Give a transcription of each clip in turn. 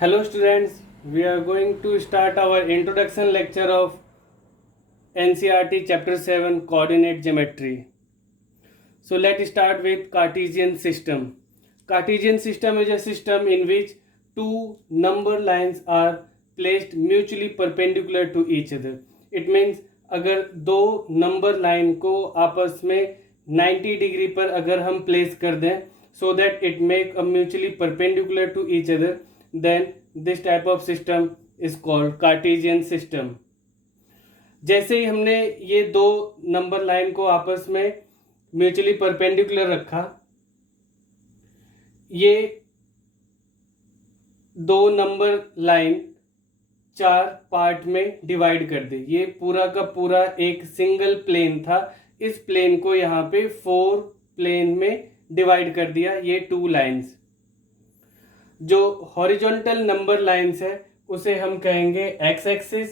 Hello students, we are going to start our introduction lecture of NCERT chapter 7 coordinate geometry. So let's start with Cartesian system. Cartesian system is a system in which two number lines are placed mutually perpendicular to each other. It means अगर दो number line को आपस में 90 degree पर अगर हम place कर दें so that it make a mutually perpendicular to each other, then this type of system is called Cartesian system. जैसे ही हमने ये दो नंबर लाइन को आपस में म्यूचुअली परपेंडिकुलर रखा, ये दो नंबर लाइन चार पार्ट में डिवाइड कर दे. ये पूरा का पूरा एक सिंगल प्लेन था. इस प्लेन को यहाँ पे 4 प्लेन में डिवाइड कर दिया. ये 2 लाइंस. जो हॉरिजॉन्टल नंबर लाइंस है उसे हम कहेंगे एक्स एक्सिस,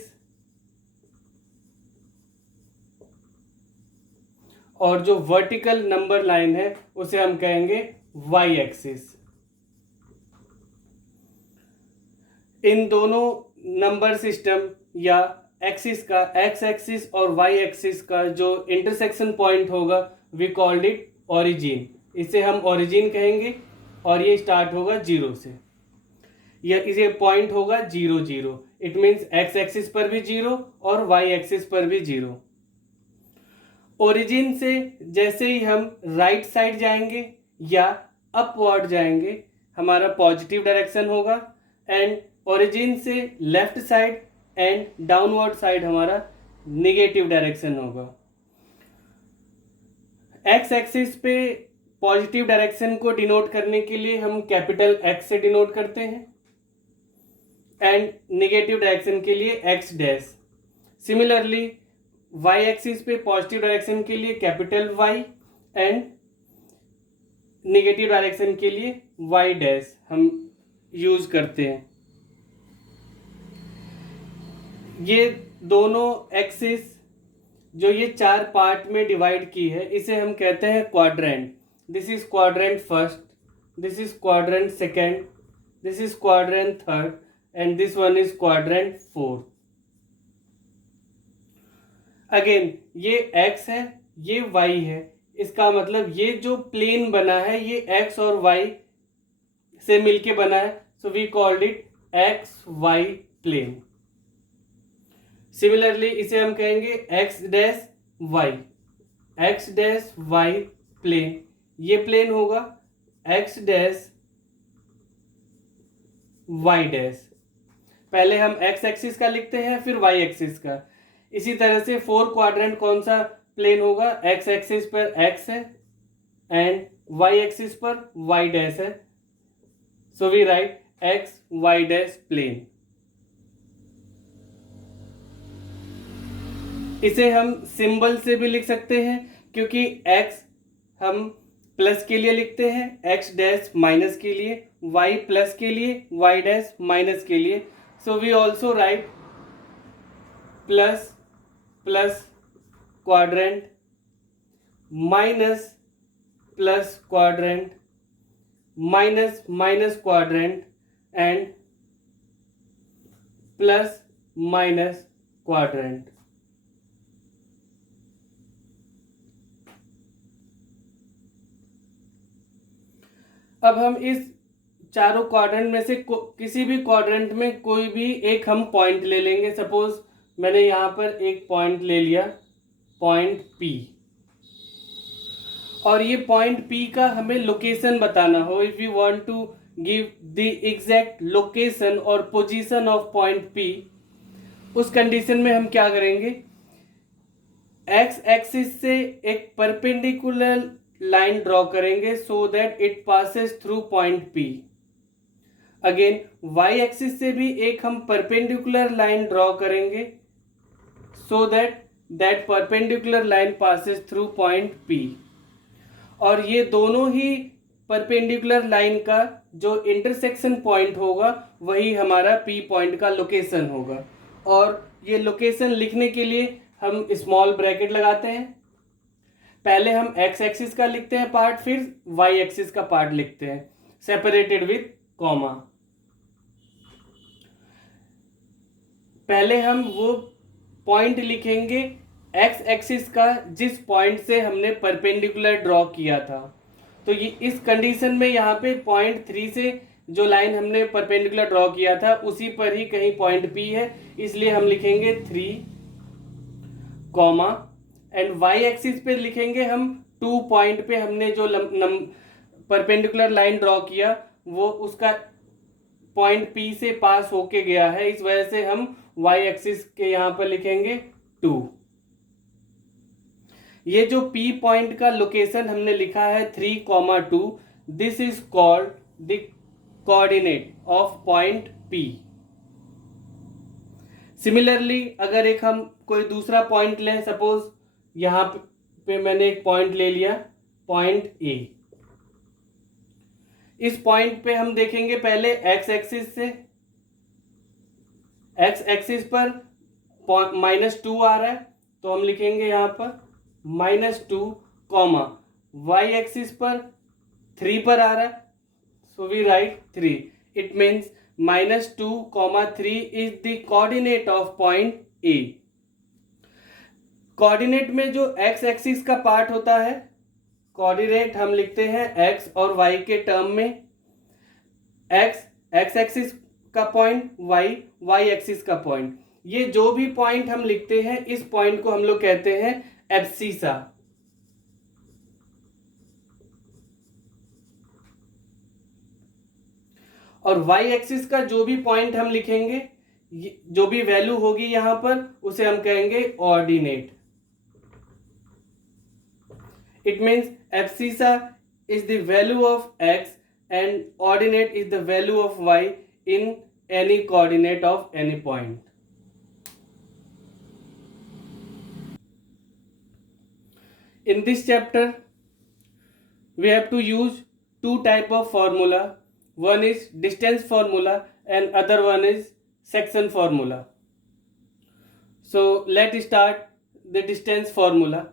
और जो वर्टिकल नंबर लाइन है उसे हम कहेंगे वाई एक्सिस. इन दोनों नंबर सिस्टम या एक्सिस का, एक्स एक्सिस और वाई एक्सिस का जो इंटरसेक्शन पॉइंट होगा वी कॉल्ड इट ओरिजिन. इसे हम ओरिजिन कहेंगे और ये स्टार्ट होगा 0 से. या इसे पॉइंट होगा 0 0. इट मीन्स एक्स एक्सिस पर भी 0 और वाई एक्सिस पर भी 0. ओरिजिन से जैसे ही हम राइट साइड जाएंगे या अपवर्ड जाएंगे हमारा पॉजिटिव डायरेक्शन होगा, एंड ओरिजिन से left side and downward side हमारा निगेटिव डायरेक्शन होगा. एक्स एक्सिस पे पॉजिटिव डायरेक्शन को डिनोट करने के लिए हम कैपिटल एक्स से डिनोट करते हैं, एंड निगेटिव डायरेक्शन के लिए X dash. Similarly Y axis पे पॉजिटिव डायरेक्शन के लिए capital Y and negative direction के लिए वाई डैश हम यूज करते हैं. ये दोनों एक्सिस जो ये 4 पार्ट में डिवाइड की है इसे हम कहते हैं quadrant. This is quadrant first, this is quadrant second, this is quadrant third and this one is quadrant fourth. Again ये x है, ये y है. इसका मतलब ये जो प्लेन बना है ये x और y से मिलके बना है. So we called it X Y plane. Similarly इसे हम कहेंगे x dash y, x dash y plane. ये प्लेन होगा x डैश y डैश. पहले हम x एक्सिस का लिखते हैं फिर y एक्सिस का. इसी तरह से 4 क्वाड्रेंट कौन सा प्लेन होगा, x एक्सिस पर x है एंड y एक्सिस पर y डैश है. So we write x y dash plane. इसे हम सिंबल से भी लिख सकते हैं क्योंकि x हम प्लस के लिए लिखते हैं, x डैश माइनस के लिए, y प्लस के लिए, y डैश माइनस के लिए. So we also write plus plus quadrant, minus plus quadrant, minus minus quadrant and plus minus quadrant. अब हम इस चारों क्वाड्रेंट में से किसी भी क्वाड्रेंट में कोई भी एक हम पॉइंट ले लेंगे. सपोज मैंने यहाँ पर एक पॉइंट ले लिया, पॉइंट P, और ये पॉइंट P का हमें लोकेशन बताना हो. If you want to give the exact location और पोजीशन ऑफ पॉइंट P, उस कंडीशन में हम क्या करेंगे, एक्स एक्सिस से एक परपेंडिकुलर लाइन ड्रॉ करेंगे so that it passes through point P. Again Y axis से भी एक हम परपेंडिकुलर लाइन ड्रॉ करेंगे so that perpendicular line passes through point P. और ये दोनों ही परपेंडिकुलर लाइन का जो इंटरसेक्शन पॉइंट होगा वही हमारा P पॉइंट का लोकेशन होगा. और ये लोकेशन लिखने के लिए हम स्मॉल ब्रैकेट लगाते हैं. पहले हम एक्स एक्सिस का लिखते हैं पार्ट, फिर वाई एक्सिस का पार्ट लिखते हैं सेपरेटेड विथ कॉमा. पहले हम वो पॉइंट लिखेंगे एक्स एक्सिस का जिस पॉइंट से हमने परपेंडिकुलर ड्रॉ किया था। तो ये इस कंडीशन में यहाँ पे पॉइंट 3 से जो लाइन हमने परपेंडिकुलर ड्रॉ किया था उसी पर ही कहीं पॉइंट पी है, इसलिए हम लिखेंगे 3 कॉमा एंड वाई एक्सिस पे लिखेंगे हम 2 पॉइंट पे हमने जो परपेंडिकुलर लाइन ड्रॉ किया वो उसका पॉइंट पी से पास होके गया है, इस वजह से हम वाई एक्सिस के यहाँ पर लिखेंगे 2। ये जो P पॉइंट का लोकेशन हमने लिखा है 3,2, this is called the coordinate of point P। Similarly अगर एक हम कोई दूसरा पॉइंट लें, सपोज यहां पे मैंने एक पॉइंट ले लिया पॉइंट A। इस पॉइंट पे हम देखेंगे पहले एक्स एक्सिस से, एक्स एक्सिस पर -2 आ रहा है तो हम लिखेंगे यहां पर -2 कॉमा वाई एक्सिस पर 3 पर आ रहा है so we write 3। It means -2, 3 is the coordinate of point A। Coordinate में जो एक्स एक्सिस का पार्ट होता है, कोऑर्डिनेट हम लिखते हैं एक्स और वाई के टर्म में। एक्स एक्सिस का पॉइंट, वाई एक्सिस का पॉइंट। ये जो भी पॉइंट हम लिखते हैं इस पॉइंट को हम लोग कहते हैं एब्सिसा। और वाई एक्सिस का जो भी पॉइंट हम लिखेंगे, जो भी वैल्यू होगी यहां पर, उसे हम कहेंगे ordinate. It means abscissa is the value of x and ordinate is the value of y in any coordinate of any point. In this chapter we have to use two type of formula. One is distance formula and other one is section formula. So let's start the distance formula.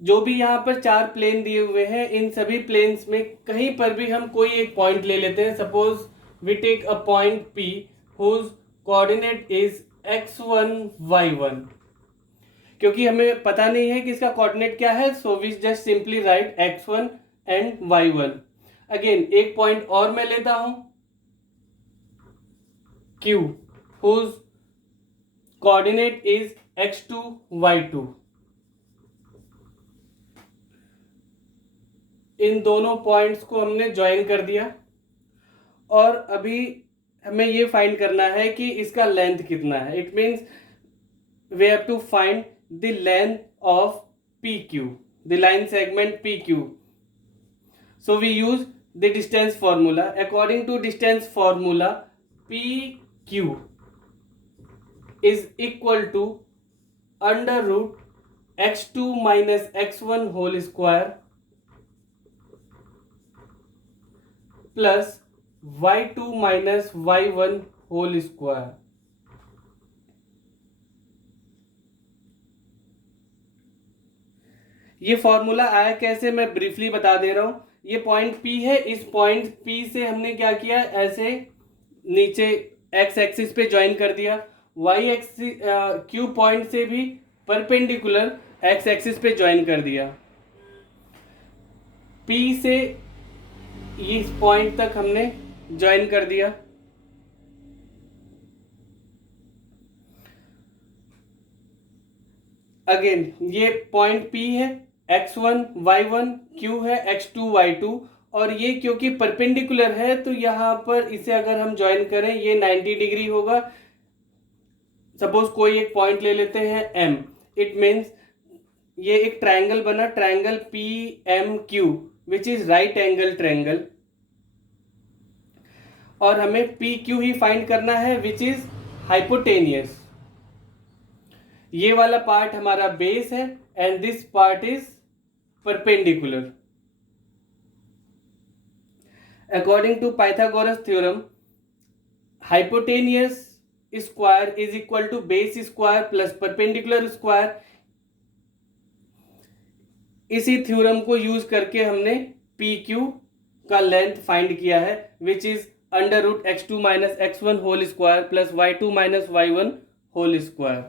जो भी यहाँ पर 4 plane दिए हुए हैं, इन सभी planes में कहीं पर भी हम कोई एक पॉइंट ले लेते हैं। Suppose we take a point P whose coordinate is x1 y1। क्योंकि हमें पता नहीं है कि इसका कोऑर्डिनेट क्या है, so we just simply write x1 and y1। Again एक पॉइंट और मैं लेता हूं Q whose coordinate is x2 y2। इन दोनों पॉइंट्स को हमने ज्वाइन कर दिया और अभी हमें ये फाइंड करना है कि इसका लेंथ कितना है। It means we have to find the length of PQ, the line segment PQ। So we use the distance formula. According to distance formula PQ is equal to √x2 - x1 whole square plus y2 - y1 whole square. ये formula आया कैसे मैं briefly बता दे रहा हूं। ये point P है, इस पॉइंट P से हमने क्या किया, ऐसे नीचे x एक्सिस पे ज्वाइन कर दिया। y एक्सिस Q पॉइंट से भी परपेंडिकुलर x एक्सिस पे ज्वाइन कर दिया। P से इस पॉइंट तक हमने ज्वाइन कर दिया। अगेन ये पॉइंट P है, x1 y1, Q है x2 y2, और ये क्योंकि परपेंडिकुलर है तो यहां पर इसे अगर हम ज्वाइन करें ये 90 डिग्री होगा। सपोज कोई एक पॉइंट ले लेते हैं M। इट मीन्स ये एक ट्रायंगल बना, triangle PMQ which is right angle triangle, और हमें PQ ही फाइंड करना है विच इज हाइपोटेनियस। ये वाला पार्ट हमारा बेस है and this part is perpendicular. According to Pythagoras theorem, hypotenuse square is equal to base square plus perpendicular square. इसी theorem को यूज करके हमने PQ का लेंथ फाइंड किया है which is under root x2 minus x1 whole square plus y2 minus y1 whole square.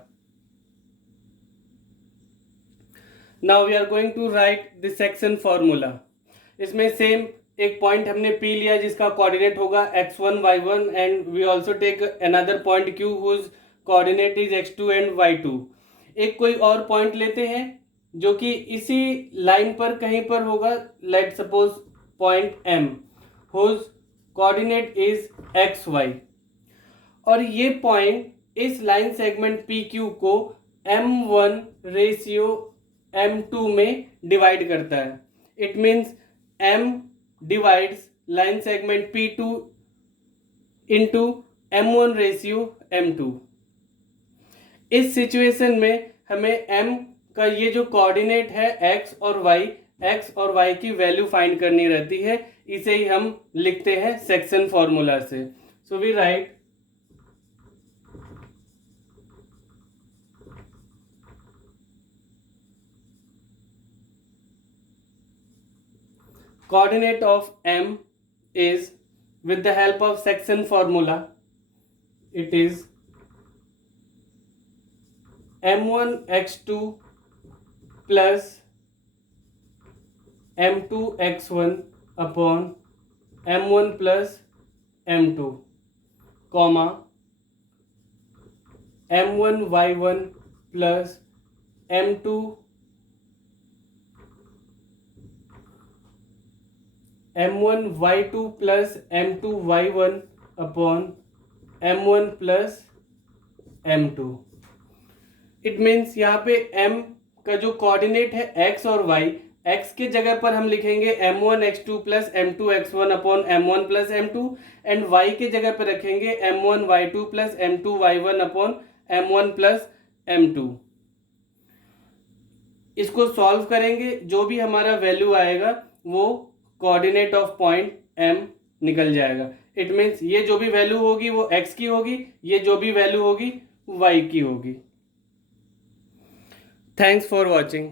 Now we are going to write the section formula. इसमें same एक point हमने P लिया जिसका कोऑर्डिनेट होगा x1 y1 and we also take another point q whose coordinate is x2 and y2. एक कोई और point लेते हैं जो कि इसी लाइन पर कहीं पर होगा. Let suppose point m whose coordinate is xy और ये पॉइंट इस लाइन सेगमेंट PQ को m1 रेशियो m2 में डिवाइड करता है. It means m divides line segment P2 into m1 ratio m2. इस सिचुएशन में हमें m का ये जो कोऑर्डिनेट है x और y की वैल्यू फाइंड करनी रहती है. इसे ही हम लिखते हैं सेक्शन फॉर्मूला से. So we write coordinate of m is, with the help of section formula, it is m1 x2 plus m2 x1 upon m1 plus m2, comma m1 y1 plus m2 m1 y2 plus m2 y1 upon m1 plus m2. It means यहाँ पे m का जो coordinate है x और y, x के जगह पर हम लिखेंगे m1 x2 plus m2 x1 upon m1 plus m2 and y के जगह पर रखेंगे m1 y2 plus m2 y1 upon m1 plus m2. इसको सॉल्व करेंगे, जो भी हमारा वैल्यू आएगा वो कोऑर्डिनेट ऑफ पॉइंट m निकल जाएगा. इट मीन्स ये जो भी वैल्यू होगी वो x की होगी, ये जो भी वैल्यू होगी y की होगी. Thanks for watching.